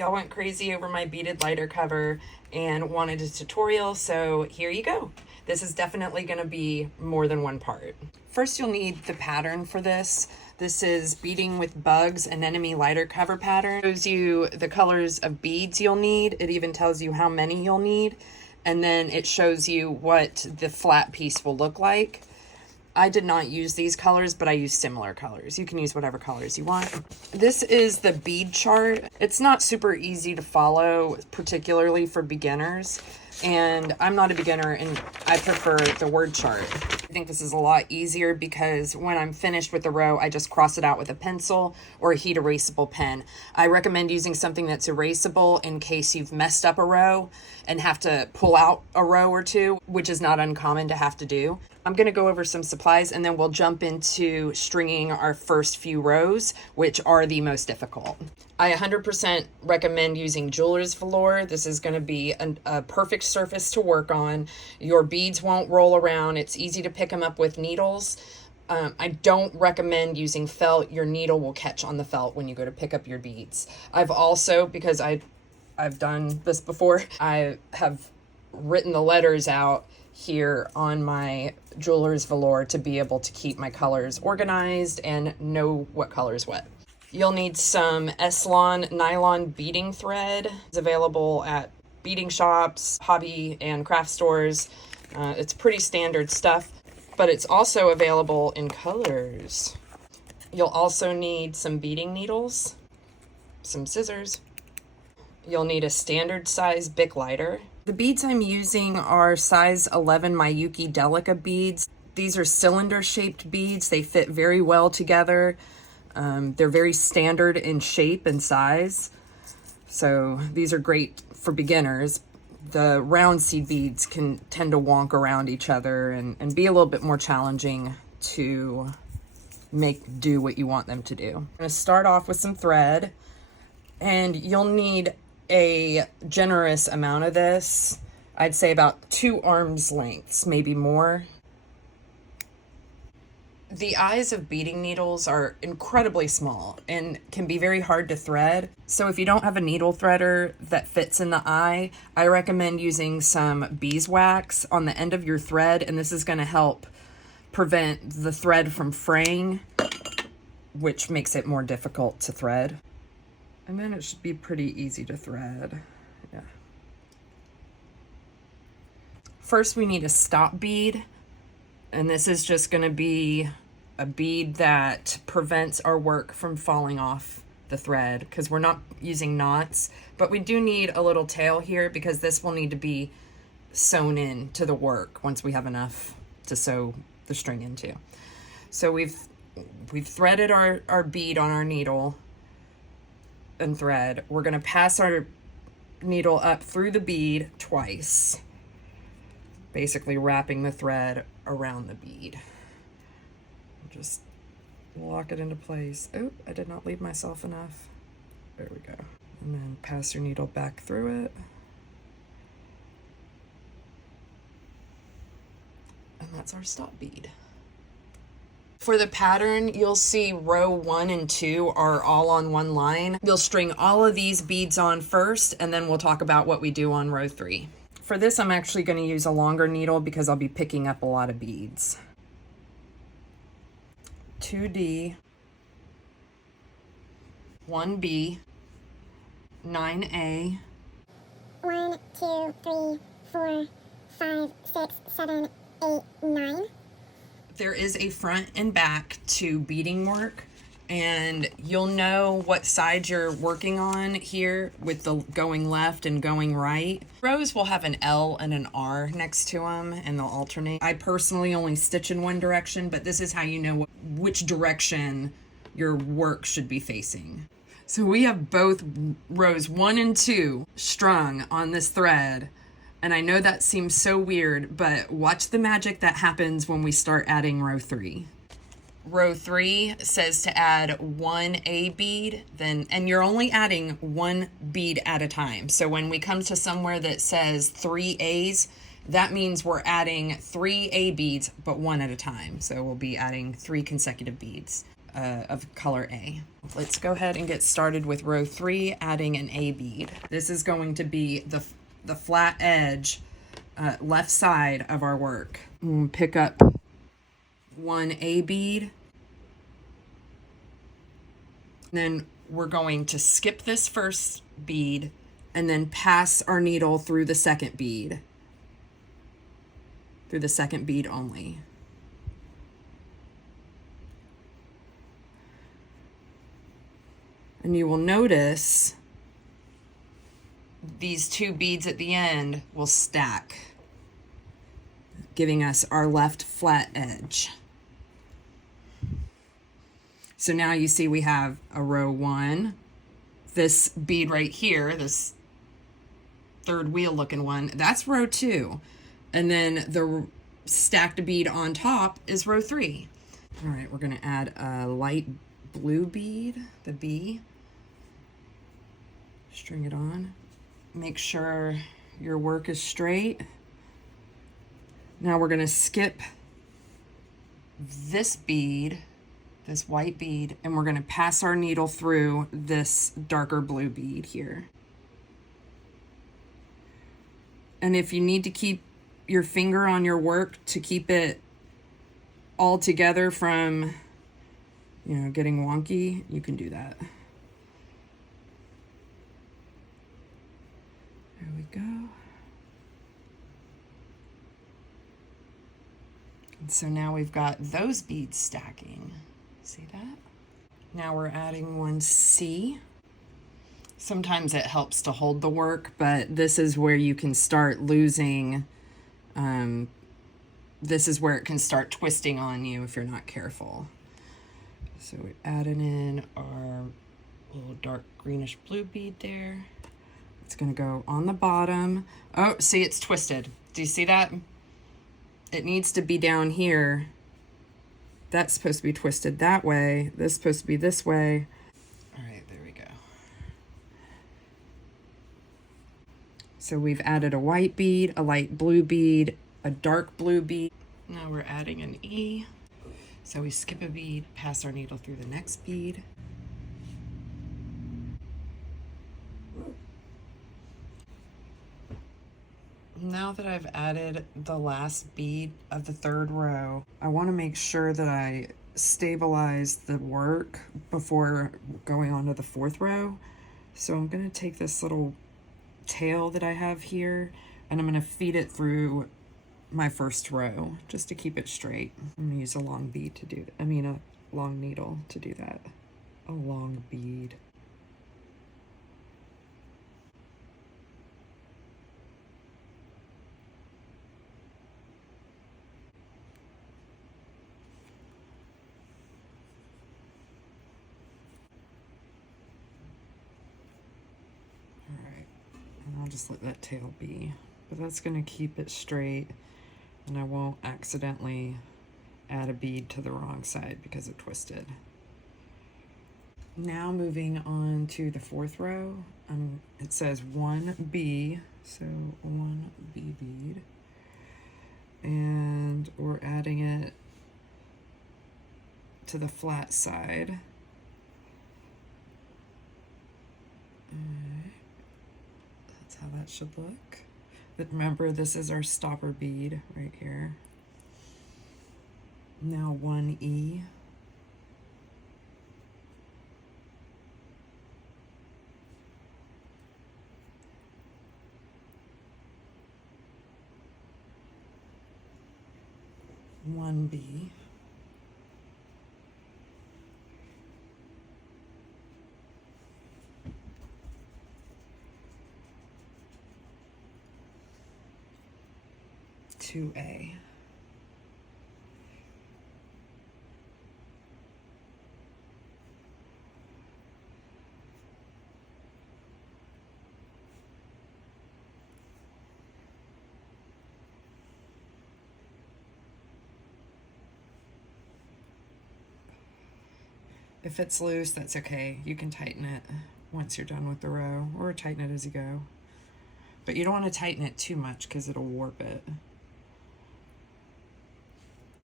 Y'all went crazy over my beaded lighter cover and wanted a tutorial, so here you go. This is definitely going to be more than one part. First, you'll need the pattern for this. This is Beading with Bugs, Anemone Lighter cover pattern. It shows you the colors of beads you'll need. It even tells you how many you'll need. And then it shows you what the flat piece will look like. I did not use these colors, but I used similar colors. You can use whatever colors you want. This is the bead chart. It's not super easy to follow, particularly for beginners. And I'm not a beginner and I prefer the word chart. I think this is a lot easier because when I'm finished with the row, I just cross it out with a pencil or a heat erasable pen. I recommend using something that's erasable in case you've messed up a row and have to pull out a row or two, which is not uncommon to have to do. I'm going to go over some supplies and then we'll jump into stringing our first few rows, which are the most difficult. I 100% recommend using jeweler's velour. This is going to be a perfect surface to work on. Your beads won't roll around. It's easy to pick them up with needles. I don't recommend using felt. Your needle will catch on the felt when you go to pick up your beads. I've also, because I've done this before, I have written the letters out here on my jeweler's velour to be able to keep my colors organized and know what color is what. You'll need some Eslon nylon beading thread. It's available at beading shops, hobby and craft stores. It's pretty standard stuff, but it's also available in colors. You'll also need some beading needles, some scissors. You'll need a standard size Bic lighter. The beads I'm using are size 11 Miyuki Delica beads. These are cylinder shaped beads. They fit very well together. They're very standard in shape and size. So these are great for beginners. The round seed beads can tend to wonk around each other and be a little bit more challenging to make do what you want them to do. I'm going to start off with some thread, and you'll need a generous amount of this. I'd say about 2 arms lengths, maybe more. The eyes of beading needles are incredibly small and can be very hard to thread. So if you don't have a needle threader that fits in the eye, I recommend using some beeswax on the end of your thread, and this is going to help prevent the thread from fraying, which makes it more difficult to thread. And then it should be pretty easy to thread. Yeah. First, we need a stop bead. And this is just going to be a bead that prevents our work from falling off the thread because we're not using knots. But we do need a little tail here because this will need to be sewn in to the work once we have enough to sew the string into. So we've threaded our bead on our needle and thread. We're going to pass our needle up through the bead twice, basically wrapping the thread around the bead. Just lock it into place. Oh, I did not leave myself enough. There we go. And then pass your needle back through it. And that's our stop bead. For the pattern, you'll see row 1 and 2 are all on one line. You'll string all of these beads on first, and then we'll talk about what we do on row 3. For this, I'm actually going to use a longer needle because I'll be picking up a lot of beads. 2D, 1B, 9A, 1, 2, 3, 4, 5, 6, 7, 8, 9. There is a front and back to beading work, and you'll know what side you're working on here with the going left and going right. Rows will have an L and an R next to them, and they'll alternate. I personally only stitch in one direction, but this is how you know which direction your work should be facing. So we have both rows 1 and 2 strung on this thread. And I know that seems so weird, but watch the magic that happens when we start adding row 3. Row 3 says to add 1 A bead, and you're only adding 1 bead at a time. So when we come to somewhere that says 3 A's, that means we're adding 3 A beads, but 1 at a time. So we'll be adding 3 consecutive beads. of color A. Let's go ahead and get started with row 3, adding an A bead. This is going to be the flat edge, left side of our work. Pick up one A bead. Then we're going to skip this first bead and then pass our needle through the second bead. Through the second bead only. And you will notice these two beads at the end will stack, giving us our left flat edge. So now you see we have a row 1, this bead right here, this third wheel looking one, that's row 2. And then the stacked bead on top is row 3. All right, we're gonna add a light blue bead, the B. String it on. Make sure your work is straight. Now we're gonna skip this bead, this white bead, and we're gonna pass our needle through this darker blue bead here. And if you need to keep your finger on your work to keep it all together from, you know, getting wonky, you can do that. There we go. And so now we've got those beads stacking. See that? Now we're adding one C. Sometimes it helps to hold the work, but this is where you can start losing, this is where it can start twisting on you if you're not careful. So we added in our little dark greenish blue bead there. It's gonna go on the bottom. Oh, see, it's twisted. Do you see that? It needs to be down here. That's supposed to be twisted that way. This is supposed to be this way. All right, there we go. So we've added a white bead, a light blue bead, a dark blue bead. Now we're adding an E. So we skip a bead, pass our needle through the next bead. Now that I've added the last bead of the third row, I want to make sure that I stabilize the work before going on to the fourth row. So I'm going to take this little tail that I have here and I'm going to feed it through my first row just to keep it straight. I'm going to use a long bead to do that. I mean, a long needle to do that. A long bead. I'll just let that tail be, but that's going to keep it straight and I won't accidentally add a bead to the wrong side because it twisted. Now moving on to the fourth row, it says 1B, so 1B bead, and we're adding it to the flat side. How that should look. But remember, this is our stopper bead right here. Now 1E. One B. 2A. If it's loose, that's okay. You can tighten it once you're done with the row, or tighten it as you go. But you don't want to tighten it too much because it'll warp it.